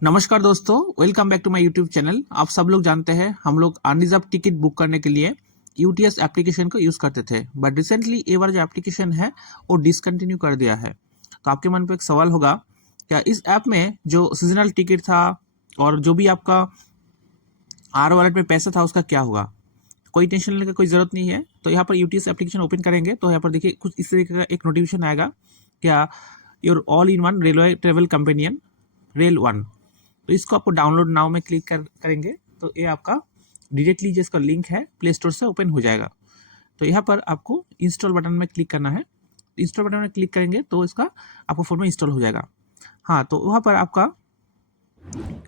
नमस्कार दोस्तों, welcome back to my YouTube channel. आप सब लोग जानते हैं हम लोग अनरिजर्व टिकट बुक करने के लिए यूटीएस एप्लीकेशन को यूज़ करते थे, बट रिसेंटली ये बार जो एप्लीकेशन है वो डिसकंटिन्यू कर दिया है। तो आपके मन पे एक सवाल होगा, क्या इस ऐप में जो सीजनल टिकट था और जो भी आपका आर वॉलेट में पैसा था उसका क्या होगा? कोई टेंशन लेने की कोई ज़रूरत नहीं है। तो यहाँ पर यूटीएस एप्लीकेशन ओपन करेंगे तो यहाँ पर देखिए कुछ इस तरीके का एक नोटिफिकेशन आएगा, क्या your all in one railway travel companion rail one. तो इसको आपको डाउनलोड नाउ में क्लिक करेंगे तो ये आपका डायरेक्टली जिसका लिंक है प्ले स्टोर से ओपन हो जाएगा। तो यहाँ पर आपको इंस्टॉल बटन में क्लिक करना है। इंस्टॉल बटन में क्लिक करेंगे तो इसका आपको फ़ोन में इंस्टॉल हो जाएगा। हाँ, तो वहाँ पर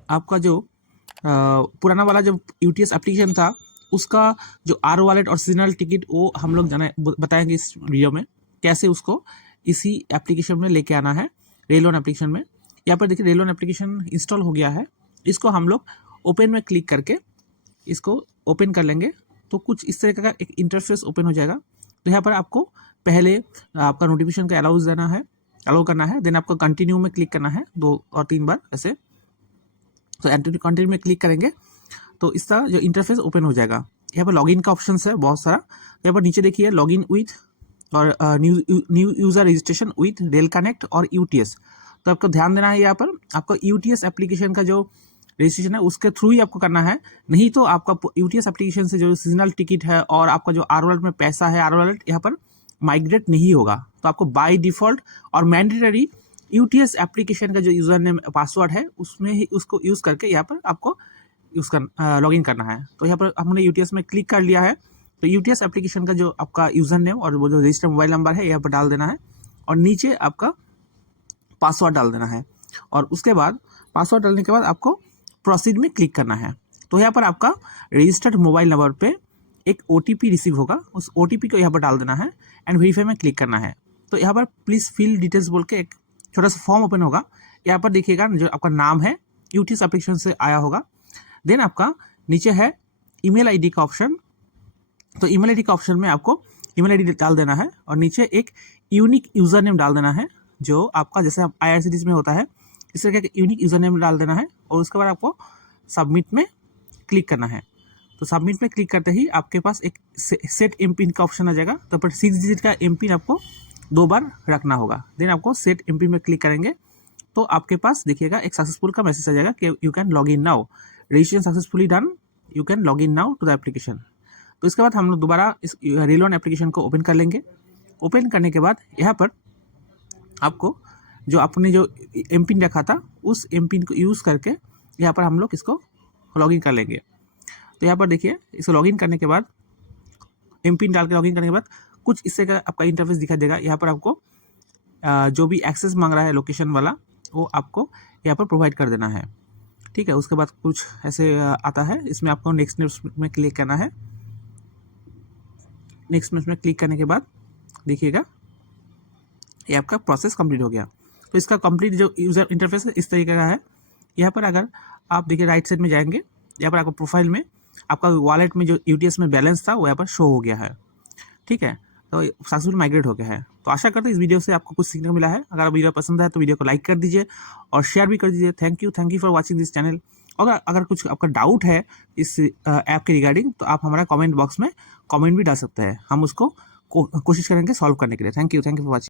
आपका जो पुराना वाला जो यूटीएस एप्लीकेशन था उसका जो आर वॉलेट और सीजनल टिकट वो हम लोग बताएंगे इस वीडियो में कैसे उसको इसी एप्लीकेशन में लेके आना है, रेल वन एप्लीकेशन में। यहाँ पर देखिए रेल वन एप्लीकेशन इंस्टॉल हो गया है। इसको हम लोग ओपन में क्लिक करके इसको ओपन कर लेंगे तो कुछ इस तरह का एक इंटरफेस ओपन हो जाएगा। तो यहाँ पर आपको पहले आपका नोटिफिकेशन का अलाउ करना है, देन आपको कंटिन्यू में क्लिक करना है 2 और 3 बार ऐसे। तो कंटिन्यू में क्लिक करेंगे तो इसका जो इंटरफेस ओपन हो जाएगा। यहाँ पर लॉगिन का ऑप्शन है बहुत सारा। यहाँ पर नीचे देखिए लॉगिन विथ और new user registration with rail connect और यूटीएस। तो आपको ध्यान देना है, यहाँ पर आपको यूटीएस एप्लीकेशन का जो रजिस्ट्रेशन है उसके थ्रू ही आपको करना है, नहीं तो आपका यूटीएस एप्लीकेशन से जो सीजनल टिकट है और आपका जो आर वॉलेट में पैसा है आर वॉलेट यहाँ पर माइग्रेट नहीं होगा। तो आपको बाय डिफ़ॉल्ट और मैंडेटरी यूटीएस एप्लीकेशन का जो यूज़र नेम पासवर्ड है उसमें ही उसको यूज़ करके यहाँ पर आपको लॉगिन करना है। तो यहाँ पर हमने यूटीएस में क्लिक कर लिया है। तो यूटीएस एप्लीकेशन का जो आपका यूज़र नेम और वो जो रजिस्टर्ड मोबाइल नंबर है यहाँ पर डाल देना है और नीचे आपका पासवर्ड डाल देना है। और उसके बाद पासवर्ड डालने के बाद आपको प्रोसीड में क्लिक करना है। तो यहाँ पर आपका रजिस्टर्ड मोबाइल नंबर पे एक ओटीपी रिसीव होगा, उस ओटीपी को यहाँ पर डाल देना है एंड वेरीफाई में क्लिक करना है। तो यहाँ पर प्लीज़ फिल डिटेल्स बोल के एक छोटा सा फॉर्म ओपन होगा। यहाँ पर देखिएगा जो आपका नाम है यूटीएस एप्लीकेशन से आया होगा। देन आपका नीचे है ईमेल आईडी का ऑप्शन। तो ईमेल आईडी का ऑप्शन में आपको ईमेल आईडी डाल देना है और नीचे एक यूनिक यूज़र नेम डाल देना है जो आपका जैसे IRCTC में होता है इस तरह का यूनिक यूज़र नेम डाल देना है। और उसके बाद आपको सबमिट में क्लिक करना है। तो सबमिट में क्लिक करते ही आपके पास एक सेट एम पिन का ऑप्शन आ जाएगा। तो पर 6 डिजिट का एम पिन आपको 2 बार रखना होगा। देन आपको सेट एम पिन में क्लिक करेंगे तो आपके पास देखिएगा एक सक्सेसफुल का मैसेज आ जाएगा कि you can log in now, registration successfully done, you can log in now to the application. तो इसके बाद हम लोग दोबारा इस रेल वन एप्लीकेशन को ओपन कर लेंगे। ओपन करने के बाद यहाँ पर आपको जो आपने जो एम पिन रखा था उस एम पिन को यूज़ करके यहाँ पर हम लोग इसको लॉगिन कर लेंगे। तो यहाँ पर देखिए इसको लॉगिन करने के बाद एम पिन डाल के लॉगिन करने के बाद कुछ इससे का आपका इंटरफेस दिखाई देगा। यहाँ पर आपको जो भी एक्सेस मांग रहा है लोकेशन वाला वो आपको यहाँ पर प्रोवाइड कर देना है। ठीक है, उसके बाद कुछ ऐसे आता है, इसमें आपको नेक्स्ट में क्लिक करना है। नेक्स्ट में क्लिक करने के बाद देखिएगा ये आपका प्रोसेस कंप्लीट हो गया। तो इसका कंप्लीट जो यूज़र इंटरफेस है इस तरीके का है। यहाँ पर अगर आप देखिए राइट साइड में जाएंगे, यहाँ पर आपको प्रोफाइल में आपका वॉलेट में जो यूटीएस में बैलेंस था वो यहाँ पर शो हो गया है। ठीक है, तो सक्सेसफुल माइग्रेट हो गया है। तो आशा करते हैं इस वीडियो से आपको कुछ सीखने को मिला है। अगर वीडियो पसंद है तो वीडियो को लाइक कर दीजिए और शेयर भी कर दीजिए। Thank you for watching this channel. अगर कुछ आपका डाउट है इस ऐप के रिगार्डिंग तो आप हमारा कमेंट बॉक्स में कमेंट भी डाल सकते हैं, हम उसको कोशिश करेंगे सॉल्व करने के लिए। Thank you for watching.